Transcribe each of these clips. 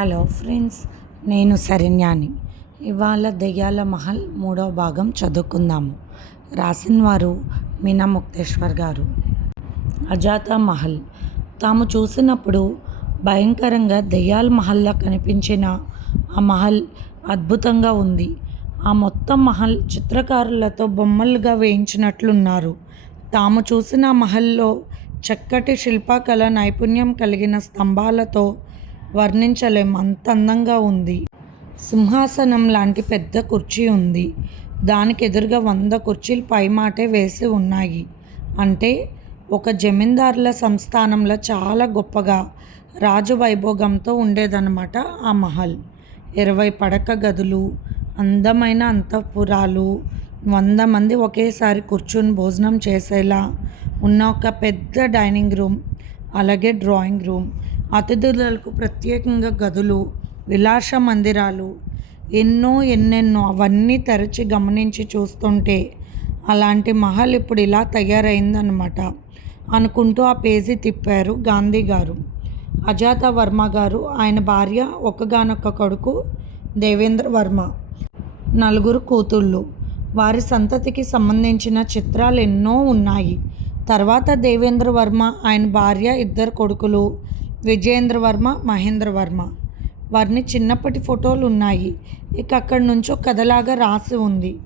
Hello friends నేను సరిన్యాని ఇవాళ దెయ్యాల మహల్ మూడవ భాగం చదువుకుందాము. రాసిన వారు మీనా ముక్తేశ్వర్ గారు. అజాత మహల్. తాము చూసినప్పుడు భయంకరంగా దెయ్యాల మహల్లా కనిపించిన ఆ మహల్ అద్భుతంగా ఉంది. ఆ మొత్తం మహల్ చిత్రకారులతో బొమ్మలుగా వేయించినట్లున్నారు. తాము చూసిన మహల్లో చక్కటి శిల్పకళ నైపుణ్యం కలిగిన స్తంభాలతో వర్ణించలేం. అంత అందంగా ఉంది. సింహాసనం లాంటి పెద్ద కుర్చీ ఉంది. దానికి ఎదురుగా వంద కుర్చీలు పైమాటే వేసి ఉన్నాయి. అంటే ఒక జమీందారుల సంస్థానంలో చాలా గొప్పగా రాజు వైభోగంతో ఉండేదన్నమాట ఆ మహల్. ఇరవై పడక గదులు అందమైన అంతఃపురాలు వంద మంది ఒకేసారి కూర్చుని భోజనం చేసేలా ఉన్న ఒక పెద్ద డైనింగ్ రూమ్ అలాగే డ్రాయింగ్ రూమ్ అతిథులకు ప్రత్యేకంగా గదులు విలాస మందిరాలు ఎన్నో ఎన్నెన్నో అవన్నీ తెరచి గమనించి చూస్తుంటే అలాంటి మహల్ ఇప్పుడు ఇలా తయారైందనమాట అనుకుంటూ ఆ పేజీ తిప్పారు గాంధీ గారు. అజాత వర్మ గారు ఆయన భార్య ఒకగానొక్క కొడుకు దేవేంద్ర వర్మ. నలుగురు కూతుళ్ళు. వారి సంతతికి సంబంధించిన చిత్రాలు ఎన్నో ఉన్నాయి. తర్వాత దేవేంద్ర వర్మ ఆయన భార్య ఇద్దరు కొడుకులు విజయేంద్ర వర్మ మహేంద్ర వర్మ. వారిని చిన్నప్పటి ఫోటోలు ఉన్నాయి. ఇక అక్కడి నుంచో కథలాగా రాసి ఉంది.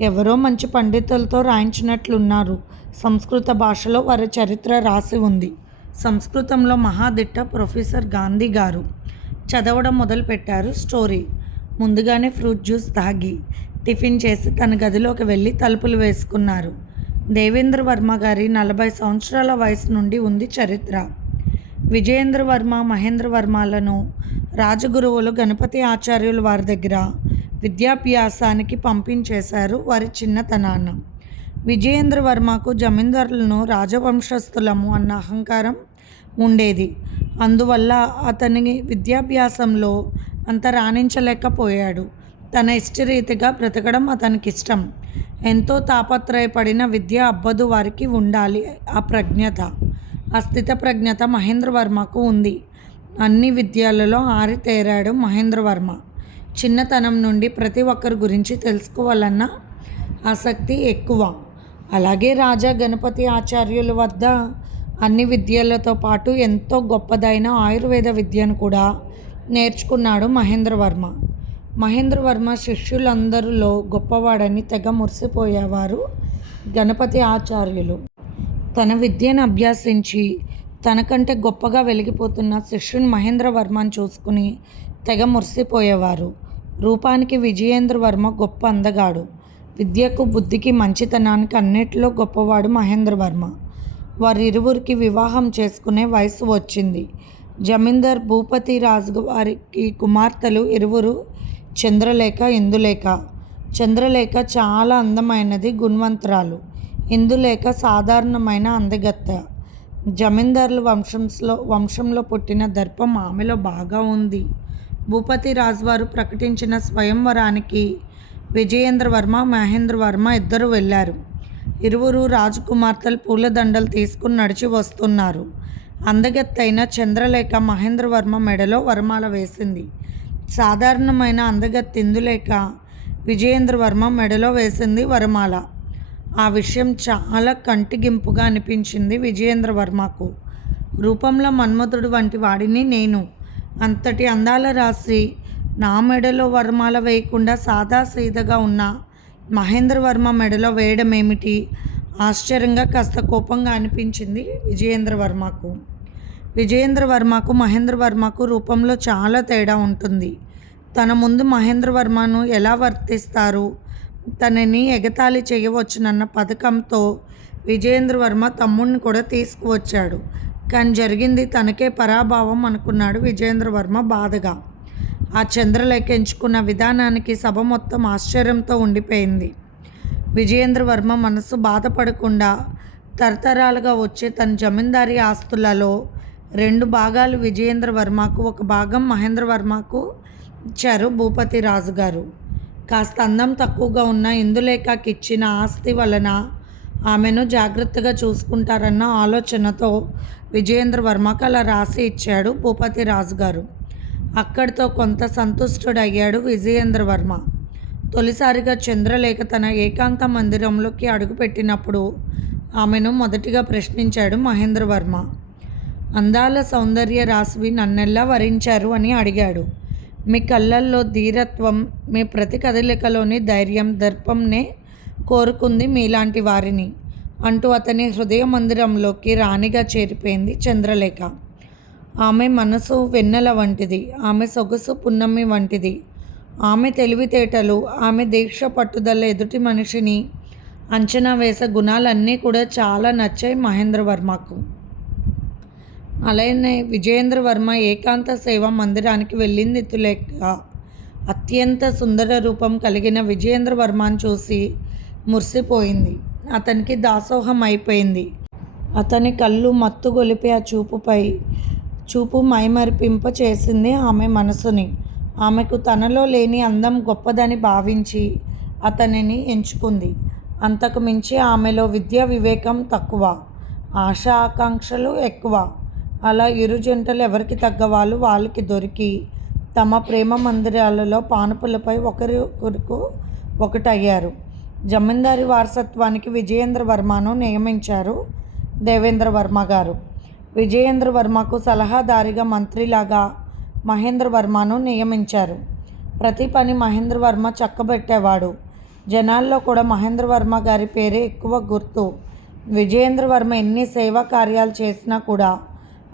ఎవరో మంచి పండితులతో రాయించినట్లున్నారు. సంస్కృత భాషలో వారి చరిత్ర రాసి ఉంది. సంస్కృతంలో మహాదిట్ట ప్రొఫెసర్ గాంధీ గారు. చదవడం మొదలుపెట్టారు స్టోరీ. ముందుగానే ఫ్రూట్ జ్యూస్ తాగి టిఫిన్ చేసి తన గదిలోకి వెళ్ళి తలుపులు వేసుకున్నారు. దేవేంద్ర వర్మ గారి నలభై సంవత్సరాల వయసు నుండి ఉంది చరిత్ర. విజయేంద్ర వర్మ మహేంద్ర వర్మలను రాజగురువులు గణపతి ఆచార్యులు వారి దగ్గర విద్యాభ్యాసానికి పంపించేశారు వారి చిన్నతనాన్న విజయేంద్ర వర్మకు జమీందారులను రాజవంశస్థులము అన్న అహంకారం ఉండేది. అందువల్ల అతని విద్యాభ్యాసంలో అంత రాణించలేకపోయాడు. తన ఇష్టరీతిగా బ్రతకడం అతనికి ఇష్టం ఎంతో తాపత్రయపడిన విద్య అబ్బదు వారికి ఉండాలి ఆ ప్రజ్ఞత. అస్థిత ప్రజ్ఞత మహేంద్ర వర్మకు ఉంది. అన్ని విద్యలలో ఆరితేరాడు మహేంద్ర వర్మ చిన్నతనం నుండి ప్రతి ఒక్కరి గురించి తెలుసుకోవాలన్న ఆసక్తి ఎక్కువ. అలాగే రాజా గణపతి ఆచార్యుల వద్ద అన్ని విద్యలతో పాటు ఎంతో గొప్పదైన ఆయుర్వేద విద్యను కూడా నేర్చుకున్నాడు మహేంద్ర వర్మ మహేంద్ర వర్మ శిష్యులందరిలో గొప్పవాడని తెగ మురిసిపోయేవారు గణపతి ఆచార్యులు. తన విద్యను అభ్యసించి తనకంటే గొప్పగా వెలిగిపోతున్న శిష్యుని మహేంద్ర వర్మను చూసుకుని తెగ మురిసిపోయేవారు. రూపానికి విజయేంద్ర వర్మ గొప్ప అందగాడు. విద్యకు బుద్ధికి మంచితనానికి అన్నిటిలో గొప్పవాడు మహేంద్ర వర్మ వారిరువురికి వివాహం చేసుకునే వయసు వచ్చింది. జమీందార్ భూపతి రాజు వారికి కుమార్తెలు ఇరువురు చంద్రలేఖ ఇందులేఖ. చంద్రలేఖ చాలా అందమైనది గుణవంతురాలు. ఇందులేఖ సాధారణమైన అందగత్త జమీందారుల వంశంలో వంశంలో పుట్టిన దర్పం ఆమెలో బాగా ఉంది. భూపతి రాజువారు ప్రకటించిన స్వయంవరానికి విజయేంద్ర వర్మ మహేంద్ర వర్మ ఇద్దరు వెళ్ళారు. ఇరువురు రాజకుమార్తెలు పూలదండలు తీసుకుని నడిచి వస్తున్నారు. అందగత్తైన చంద్రలేఖ మహేంద్రవర్మ మెడలో వరమాల వేసింది. సాధారణమైన అందగత్తి ఇందులేక విజయేంద్రవర్మ మెడలో వేసింది వరమాల. ఆ విషయం చాలా కంటిగింపుగా అనిపించింది విజయేంద్రవర్మకు రూపంలో మన్మధుడు వంటి వాడిని నేను. అంతటి అందాల రాసి నా మెడలో వర్మాల వేయకుండా సాదా సీదగా ఉన్న మహేంద్రవర్మ మెడలో వేయడం ఏమిటి ఆశ్చర్యంగా కాస్త కోపంగా అనిపించింది విజయేంద్రవర్మకు విజయేంద్రవర్మకు మహేంద్రవర్మకు రూపంలో చాలా తేడా ఉంటుంది. తన ముందు మహేంద్రవర్మను ఎలా వర్తిస్తారు? తనని ఎగతాళి చేయవచ్చునన్న పథకంతో విజయేంద్రవర్మ తమ్ముడిని కూడా తీసుకువచ్చాడు. కానీ జరిగింది తనకే పరాభావం అనుకున్నాడు విజయేంద్రవర్మ బాధగా. ఆ చంద్రలేఖ ఎంచుకున్న విధానానికి సభ మొత్తం ఆశ్చర్యంతో ఉండిపోయింది. విజయేంద్రవర్మ మనసు బాధపడకుండా తరతరాలుగా వచ్చే తన జమీందారీ ఆస్తులలో రెండు భాగాలు విజయేంద్రవర్మకు ఒక భాగం మహేంద్రవర్మకు ఇచ్చారు భూపతి రాజు గారు కాస్త అందం తక్కువగా ఉన్న ఇందులేఖకి ఇచ్చిన ఆస్తి వలన ఆమెను జాగ్రత్తగా చూసుకుంటారన్న ఆలోచనతో విజయేంద్రవర్మకు అలా రాసి ఇచ్చాడు భూపతి రాజు గారు అక్కడితో కొంత సంతుష్టుడయ్యాడు విజయేంద్రవర్మ తొలిసారిగా చంద్రలేఖ తన ఏకాంత మందిరంలోకి అడుగుపెట్టినప్పుడు ఆమెను మొదటిగా ప్రశ్నించాడు మహేంద్రవర్మ అందాల సౌందర్య రాశివి నన్నెల్లా వరించారు అని అడిగాడు. మీ కళ్ళల్లో ధీరత్వం మీ ప్రతి కదలికలోని ధైర్యం దర్పంనే కోరుకుంది మీలాంటి వారిని. అంటూ అతని హృదయ మందిరంలోకి రాణిగా చేరిపోయింది చంద్రలేఖ. ఆమె మనసు వెన్నెల వంటిది ఆమె సొగసు పున్నమి వంటిది. ఆమె తెలివితేటలు ఆమె దీక్ష పట్టుదల ఎదుటి మనిషిని అంచనా వేసే గుణాలన్నీ కూడా చాలా నచ్చాయి మహేంద్రవర్మకు. అలానే విజయేంద్రవర్మ ఏకాంత సేవ మందిరానికి వెళ్ళింది తులేక. అత్యంత సుందర రూపం కలిగిన విజయేంద్రవర్మను చూసి మురిసిపోయింది. అతనికి దాసోహం అయిపోయింది. అతని కళ్ళు మత్తు గొలిపి ఆ చూపుపై చూపు మైమరిపింప చేసింది ఆమె మనసుని. ఆమెకు తనలో లేని అందం గొప్పదని భావించి అతనిని ఎంచుకుంది. అంతకు మించి ఆమెలో విద్యా వివేకం తక్కువ. ఆశ ఆకాంక్షలు ఎక్కువ. అలా ఇరు జంటలు ఎవరికి తగ్గ వాళ్ళు వాళ్ళకి దొరికి. తమ ప్రేమ మందిరాలలో పానుపులపై ఒకరికొరకు ఒకటయ్యారు. జమీందారి వారసత్వానికి విజయేంద్ర వర్మను నియమించారు దేవేంద్ర వర్మ గారు. విజయేంద్ర వర్మకు సలహాదారిగా మంత్రిలాగా మహేంద్ర వర్మను నియమించారు. ప్రతి పని మహేంద్ర వర్మ చక్కబెట్టేవాడు. జనాల్లో కూడా మహేంద్ర వర్మ గారి పేరే ఎక్కువ గుర్తు. విజయేంద్ర వర్మ ఎన్ని సేవా కార్యాలు చేసినా కూడా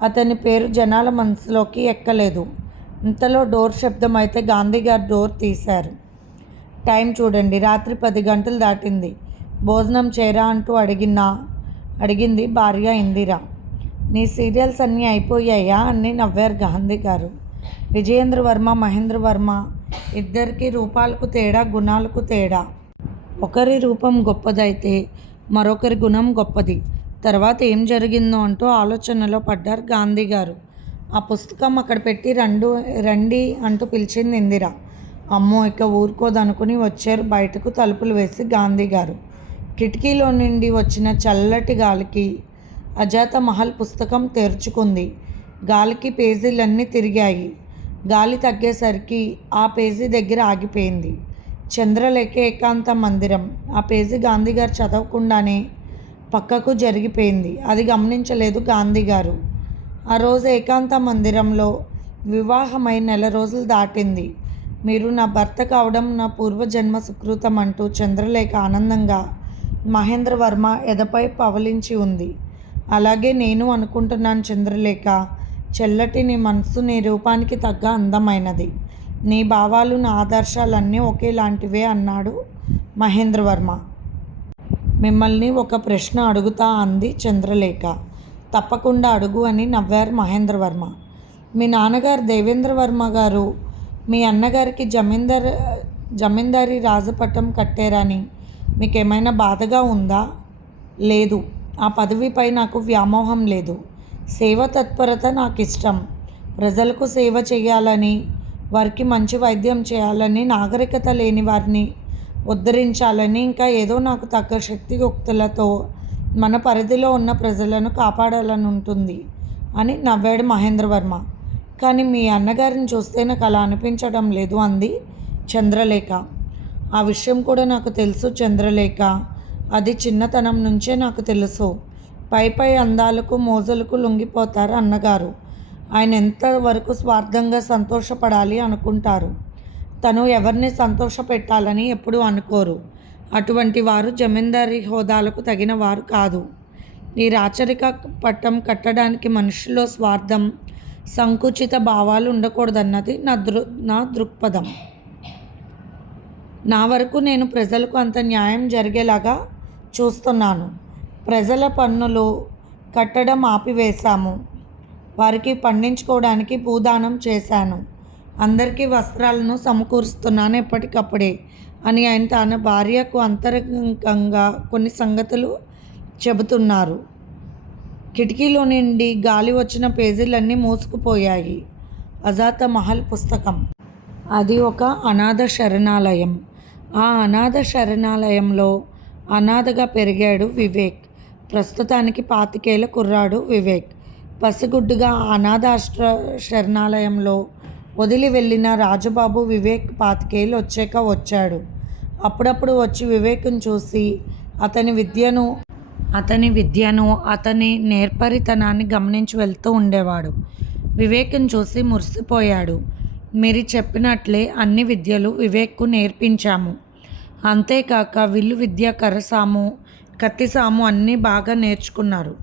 అతని పేరు జనాల మనసులోకి ఎక్కలేదు. ఇంతలో డోర్ శబ్దం అయితే గాంధీ గారు డోర్ తీశారు. టైం చూడండి రాత్రి పది గంటలు దాటింది. భోజనం చేరా అంటూ అడిగినా అడిగింది భార్య ఇందిర. నీ సీరియల్స్ అన్నీ అయిపోయాయా అని నవ్వారు గాంధీ గారు. విజయేంద్ర వర్మ మహేంద్ర వర్మ ఇద్దరికి రూపాలకు తేడా గుణాలకు తేడా. ఒకరి రూపం గొప్పదైతే మరొకరి గుణం గొప్పది. తర్వాత ఏం జరిగిందో అంటూ ఆలోచనలో పడ్డారు గాంధీ గారు. ఆ పుస్తకం అక్కడ పెట్టి రెండు రండి అంటూ పిలిచింది ఇందిర. అమ్మో ఇక ఊరుకోదనుకుని వచ్చారు బయటకు తలుపులు వేసి గాంధీ గారు. కిటికీలో నుండి వచ్చిన చల్లటి గాలికి అజాత మహల్ పుస్తకం తెరుచుకుంది. గాలికి పేజీలన్నీ తిరిగాయి. గాలి తగ్గేసరికి ఆ పేజీ దగ్గర ఆగిపోయింది. చంద్రలేఖ ఏకాంత మందిరం. ఆ పేజీ గాంధీ గారు చదవకుండానే పక్కకు జరిగిపోయింది. అది గమనించలేదు గాంధీ గారు. ఆ రోజు ఏకాంత మందిరంలో వివాహమై నెల రోజులు దాటింది. మీరు నా భర్త కావడం నా పూర్వజన్మ సుకృతం అంటూ చంద్రలేఖ ఆనందంగా మహేంద్ర వర్మ ఎదపై పవలించి ఉంది. అలాగే నేను అనుకుంటున్నాను చంద్రలేఖ చెల్లటి నీ మనసు నీ రూపానికి తగ్గ అందమైనది. నీ భావాలు నా ఆదర్శాలన్నీ ఒకేలాంటివే అన్నాడు మహేంద్రవర్మ మిమ్మల్ని ఒక ప్రశ్న అడుగుతా అంది చంద్రలేఖ. తప్పకుండా అడుగు అని నవ్వారు మహేంద్రవర్మ. మీ నాన్నగారు దేవేంద్రవర్మ గారు మీ అన్నగారికి జమీందార్ జమీందారీ రాజపట్టం కట్టారని మీకేమైనా బాధగా ఉందా? లేదు. ఆ పదవిపై నాకు వ్యామోహం లేదు. సేవ తత్పరత నాకు ఇష్టం ప్రజలకు సేవ చేయాలని వారికి మంచి వైద్యం చేయాలని నాగరికత లేని వారిని ఉద్ధరించాలని ఇంకా ఏదో నాకు తగ్గ శక్తియుక్తులతో మన పరిధిలో ఉన్న ప్రజలను కాపాడాలని ఉంటుంది అని నవ్వాడు మహేంద్రవర్మ కానీ మీ అన్నగారిని చూస్తే నాకు అలా అనిపించడం లేదు అంది చంద్రలేఖ. ఆ విషయం కూడా నాకు తెలుసు చంద్రలేఖ. అది చిన్నతనం నుంచే నాకు తెలుసు. పై పై అందాలకు మోజులకు లొంగిపోతారు అన్నగారు. ఆయన ఎంతవరకు స్వార్థంగా సంతోషపడాలి అనుకుంటారు? తను ఎవరిని సంతోషపెట్టాలని ఎప్పుడూ అనుకోరు. అటువంటి వారు జమీందారీ హోదాలకు తగిన వారు కాదు. ఈ రాచరిక పట్టం కట్టడానికి మనుషుల్లో స్వార్థం సంకుచిత భావాలు ఉండకూడదన్నది నా దృ నా దృక్పథం. నా వరకు నేను ప్రజలకు అంత న్యాయం జరిగేలాగా చూస్తున్నాను. ప్రజల పన్నులు కట్టడం ఆపివేశాము. వారికి పండించుకోవడానికి భూదానం చేశాను. అందరికీ వస్త్రాలను సమకూరుస్తున్నాను ఎప్పటికప్పుడే అని ఆయన తన భార్యకు అంతరంగంగా కొన్ని సంగతులు చెబుతున్నారు. కిటికీలో నుండి గాలి వచ్చిన పేజీలన్నీ మూసుకుపోయాయి. అజాత మహల్ పుస్తకం. అది ఒక అనాథ శరణాలయం. ఆ అనాథ శరణాలయంలో అనాథగా పెరిగాడు వివేక్. ప్రస్తుతానికి పాతికేల కుర్రాడు వివేక్. పసిగుడ్డుగా అనాథాశ్ర శరణాలయంలో వదిలి వెళ్ళిన రాజుబాబు వివేక్ పాతికేళ్ళు వచ్చాక వచ్చాడు. అప్పుడప్పుడు వచ్చి వివేక్ను చూసి అతని విద్యను అతని విద్యను అతని నేర్పరితనాన్ని గమనించి వెళ్తూ ఉండేవాడు. వివేక్ను చూసి మురిసిపోయాడు. మీరు చెప్పినట్లే అన్ని విద్యలు వివేక్కు నేర్పించాము. అంతేకాక విల్లు విద్య కరసాము కత్తిసాము అన్నీ బాగా నేర్చుకున్నారు.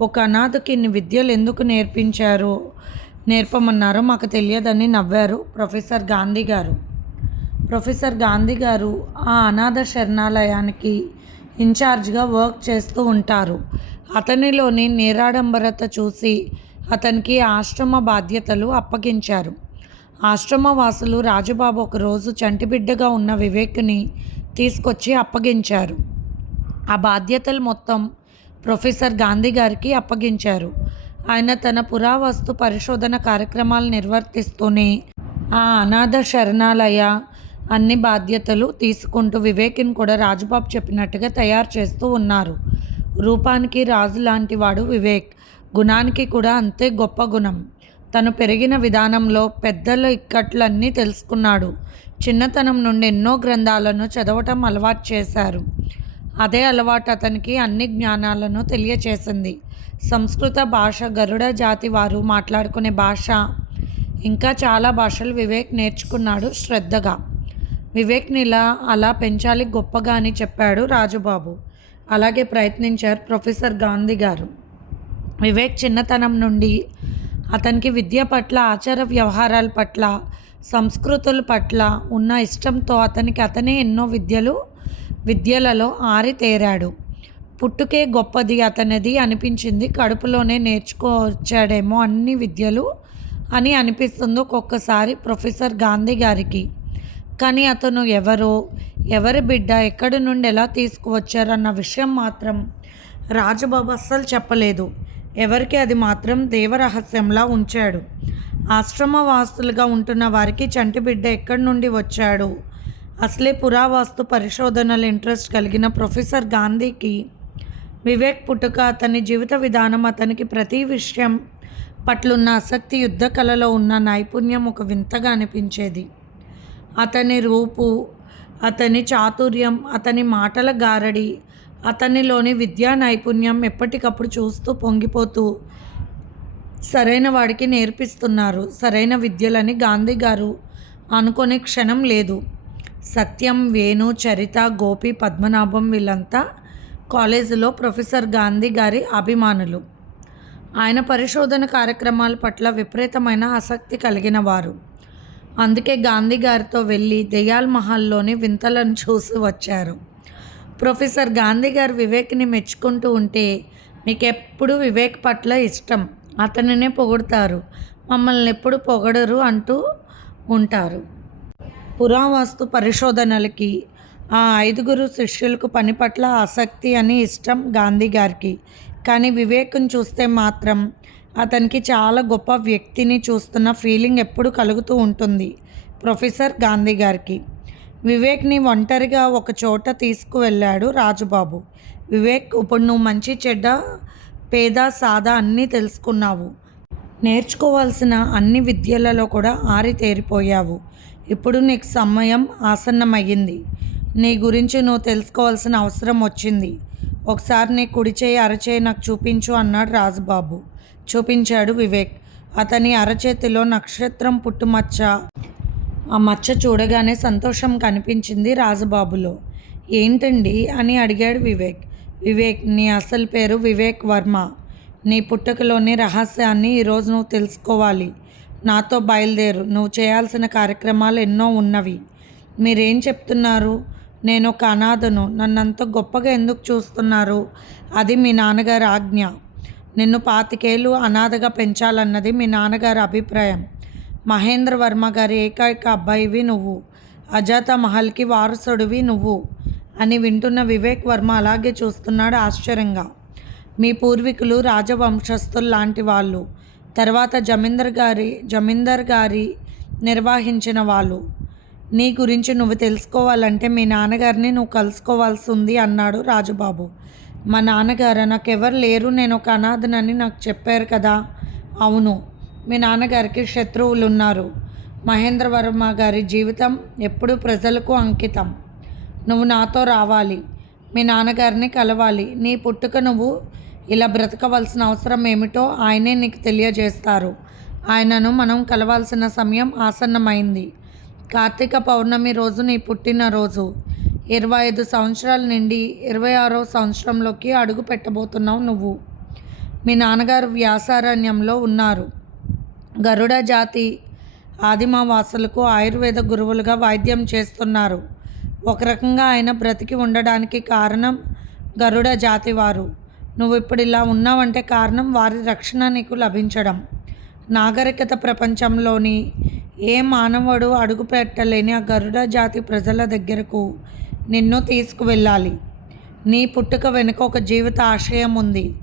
ఒక అనాథకి ఇన్ని విద్యలు ఎందుకు నేర్పించారో? నేర్పమన్నారు మాకు తెలియదని నవ్వారు ప్రొఫెసర్ గాంధీ గారు. ప్రొఫెసర్ గాంధీ గారు ఆ అనాథ శరణాలయానికి ఇన్ఛార్జ్గా వర్క్ చేస్తూ ఉంటారు. అతనిలోని నీరాడంబరత చూసి అతనికి ఆశ్రమ బాధ్యతలు అప్పగించారు. ఆశ్రమ వాసులు రాజుబాబు ఒకరోజు చంటిబిడ్డగా ఉన్న వివేక్ని తీసుకొచ్చి అప్పగించారు. ఆ బాధ్యతలు మొత్తం ప్రొఫెసర్ గాంధీ గారికి అప్పగించారు. ఆయన తన పురావస్తు పరిశోధన కార్యక్రమాలు నిర్వర్తిస్తూనే ఆ అనాథ శరణాలయ అన్ని బాధ్యతలు తీసుకుంటూ వివేక్ని కూడా రాజుబాబు చెప్పినట్టుగా తయారు చేస్తూ ఉన్నారు. రూపానికి రాజు లాంటి వాడు వివేక్. గుణానికి కూడా అంతే గొప్ప గుణం. తను పెరిగిన విధానంలో పెద్దల ఇక్కట్లన్నీ తెలుసుకున్నాడు. చిన్నతనం నుండి ఎన్నో గ్రంథాలను చదవటం అలవాటు చేశారు. అదే అలవాటు అతనికి అన్ని జ్ఞానాలను తెలియచేసింది. సంస్కృత భాష గరుడ జాతి వారు మాట్లాడుకునే భాష. ఇంకా చాలా భాషలు వివేక్ నేర్చుకున్నాడు శ్రద్ధగా. వివేక్ని ఇలా అలా పెంచాలి గొప్పగా అని చెప్పాడు రాజుబాబు. అలాగే ప్రయత్నించారు ప్రొఫెసర్ గాంధీ గారు. వివేక్ చిన్నతనం నుండి అతనికి విద్య పట్ల ఆచార వ్యవహారాల పట్ల సంస్కృతుల పట్ల ఉన్న ఇష్టంతో అతనికి అతనే ఎన్నో విద్యలు విద్యలలో ఆరితేరాడు. పుట్టుకే గొప్పది అతనిది అనిపించింది. కడుపులోనే నేర్చుకోవచ్చాడేమో అన్ని విద్యలు అని అనిపిస్తుంది ఒక్కొక్కసారి ప్రొఫెసర్ గాంధీ గారికి. కానీ అతను ఎవరో ఎవరి బిడ్డ ఎక్కడి నుండి ఎలా తీసుకువచ్చారన్న విషయం మాత్రం రాజుబాబు అస్సలు చెప్పలేదు. ఎవరికి అది మాత్రం దేవరహస్యంలా ఉంచాడు. ఆశ్రమ వాస్తులుగా ఉంటున్న వారికి చంటి బిడ్డ ఎక్కడి నుండి వచ్చాడు? అసలే పురావాస్తు పరిశోధనలు ఇంట్రెస్ట్ కలిగిన ప్రొఫెసర్ గాంధీకి వివేక్ పుట్టుక అతని జీవిత విధానం అతనికి ప్రతి విషయం పట్లున్న ఆసక్తి యుద్ధ కళలో ఉన్న నైపుణ్యం ఒక వింతగా అనిపించేది. అతని రూపు అతని చాతుర్యం అతని మాటల గారడి అతనిలోని విద్యా నైపుణ్యం ఎప్పటికప్పుడు చూస్తూ పొంగిపోతూ సరైన వాడికి నేర్పిస్తున్నారు. సరైన విద్యలని గాంధీ గారు అనుకునే క్షణం లేదు. సత్యం వేణు చరిత గోపి పద్మనాభం వీళ్ళంతా కాలేజీలో ప్రొఫెసర్ గాంధీ గారి అభిమానులు. ఆయన పరిశోధన కార్యక్రమాల పట్ల విపరీతమైన ఆసక్తి కలిగిన వారు. అందుకే గాంధీ గారితో వెళ్ళి దయాల్ మహల్లోని వింతలను చూసి వచ్చారు. ప్రొఫెసర్ గాంధీ గారు వివేక్ని మెచ్చుకుంటూ ఉంటే మీకు ఎప్పుడు వివేక్ పట్ల ఇష్టం? అతనినే పొగుడతారు. మమ్మల్ని ఎప్పుడు పొగడరు అంటూ ఉంటారు. పురావస్తు పరిశోధనలకి ఆ ఐదుగురు శిష్యులకు పని పట్ల ఆసక్తి అని ఇష్టం గాంధీ గారికి. కానీ వివేక్ను చూస్తే మాత్రం అతనికి చాలా గొప్ప వ్యక్తిని చూస్తున్న ఫీలింగ్ ఎప్పుడు కలుగుతూ ఉంటుంది ప్రొఫెసర్ గాంధీ గారికి. వివేక్ని ఒంటరిగా ఒక చోట తీసుకువెళ్ళాడు రాజుబాబు. వివేక్ ఇప్పుడు నువ్వు మంచి చెడ్డ పేద సాదా అన్నీ తెలుసుకున్నావు. నేర్చుకోవాల్సిన అన్ని విద్యలలో కూడా ఆరితేరిపోయావు. ఇప్పుడు నీకు సమయం ఆసన్నమయ్యింది. నీ గురించి నువ్వు తెలుసుకోవాల్సిన అవసరం వచ్చింది. ఒకసారి నీ కుడి చేయి అరచేయి నాకు చూపించు అన్నాడు రాజుబాబు. చూపించాడు వివేక్. అతని అరచేతిలో నక్షత్రం పుట్టుమచ్చ. ఆ మచ్చ చూడగానే సంతోషం కనిపించింది రాజుబాబులో. ఏంటండి అని అడిగాడు వివేక్. వివేక్ నీ అసలు పేరు వివేక్ వర్మ. నీ పుట్టుకలోని రహస్యాన్ని ఈరోజు నువ్వు తెలుసుకోవాలి. నాతో బయలుదేరు. నువ్వు చేయాల్సిన కార్యక్రమాలు ఎన్నో ఉన్నవి. మీరేం చెప్తున్నారు? నేను ఒక అనాథను. నన్నంత గొప్పగా ఎందుకు చూస్తున్నారు? అది మీ నాన్నగారి ఆజ్ఞ. నిన్ను పాతికేళ్ళు అనాథగా పెంచాలన్నది మీ నాన్నగారి అభిప్రాయం. మహేంద్ర వర్మ గారి ఏకైక అబ్బాయివి నువ్వు. అజాత మహల్కి వారసుడివి నువ్వు. అని వింటున్న వివేక్ వర్మ అలాగే చూస్తున్నాడు ఆశ్చర్యంగా. మీ పూర్వీకులు రాజవంశస్థులు లాంటి వాళ్ళు. తర్వాత జమీందర్ గారి జమీందర్ గారి నిర్వహించిన వాళ్ళు నీ గురించి నువ్వు తెలుసుకోవాలంటే మీ నాన్నగారిని నువ్వు కలుసుకోవాల్సి ఉంది అన్నాడు రాజుబాబు. మా నాన్నగారు నాకెవరు లేరు నేను ఒక అనాథనని నాకు చెప్పారు కదా. అవును మీ నాన్నగారికి శత్రువులు ఉన్నారు మహేంద్రవర్మ గారి జీవితం ఎప్పుడూ ప్రజలకు అంకితం. నువ్వు నాతో రావాలి మీ నాన్నగారిని కలవాలి. నీ పుట్టుక నువ్వు ఇలా బ్రతకవలసిన అవసరం ఏమిటో ఆయనే నీకు తెలియజేస్తారు. ఆయనను మనం కలవాల్సిన సమయం ఆసన్నమైంది. కార్తీక పౌర్ణమి రోజు నీ పుట్టినరోజు. ఇరవై ఐదు సంవత్సరాల నుండి ఇరవై ఆరో సంవత్సరంలోకి అడుగు పెట్టబోతున్నావు నువ్వు. మీ నాన్నగారు వ్యాసారణ్యంలో ఉన్నారు. గరుడ జాతి ఆదిమ వాసులకు ఆయుర్వేద గురువులుగా వైద్యం చేస్తున్నారు. ఒక రకంగా ఆయన బ్రతికి ఉండడానికి కారణం గరుడ జాతి వారు నువ్వు ఇప్పుడు ఇలా ఉన్నావంటే కారణం వారి రక్షణ నీకు లభించడం. నాగరికత ప్రపంచంలోని ఏ మానవుడు అడుగు పెట్టలేని ఆ గరుడ జాతి ప్రజల దగ్గరకు నిన్ను తీసుకువెళ్ళాలి. నీ పుట్టుక వెనుక ఒక జీవిత ఆశయం ఉంది.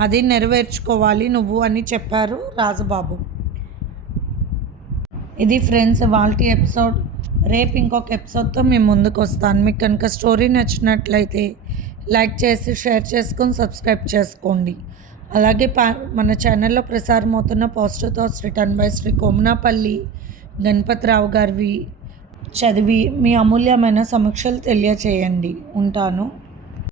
అది నెరవేర్చుకోవాలి నువ్వు అని చెప్పారు రాజుబాబు. ఇది ఫ్రెండ్స్ వాల్టి ఎపిసోడ్. రేపు ఇంకొక ఎపిసోడ్తో మేము ముందుకు వస్తాను. మీకు కనుక స్టోరీ నచ్చినట్లయితే లైక్ చేసి షేర్ చేసుకొని సబ్స్క్రైబ్ చేసుకోండి. అలాగే పా మన ఛానల్లో ప్రసారం అవుతున్న positive thoughts written by Shri Komanapalli Ganapathi Rao గారివి చదివి మీ అమూల్యమైన సమీక్షలు తెలియచేయండి. ఉంటాను.